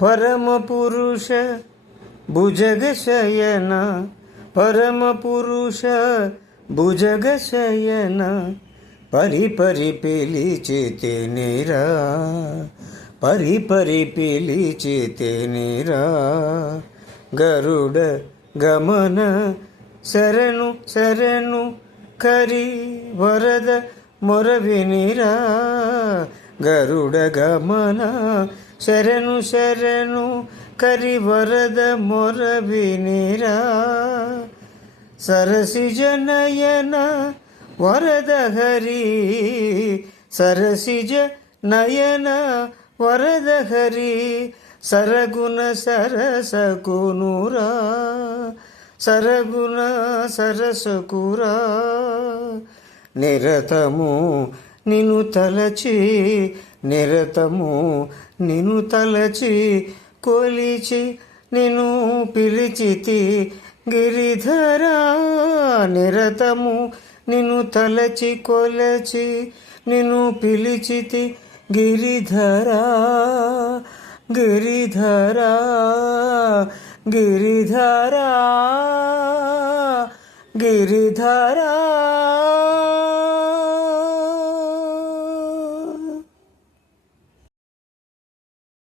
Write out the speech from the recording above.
పరమ పురుష భుజగశయన పరమ పురుష భుజగశయన పరి పరి పిలిచితేనిరా పరి పరి పిలిచితేనిరా గరుడ గమన శరణు శరణు కరి వరద మొరవినిరా గరుడ గమన శరణు శరణు కరి వరద మొరవినిరా సరసిజ నయన వరద హరి సరసిజ నయన వరద హరి సరగుణ సరసకునురా సరగుణ సరసకురా నిరతము నిను తలచి నిరతము నిను తలచి కొలిచి నిను పిలిచితి గిరిధరా నిరతము నిను తలచి కొలచి నిను పిలిచితి గిరిధరా గిరిధరా గిరిధరా గిరిధరా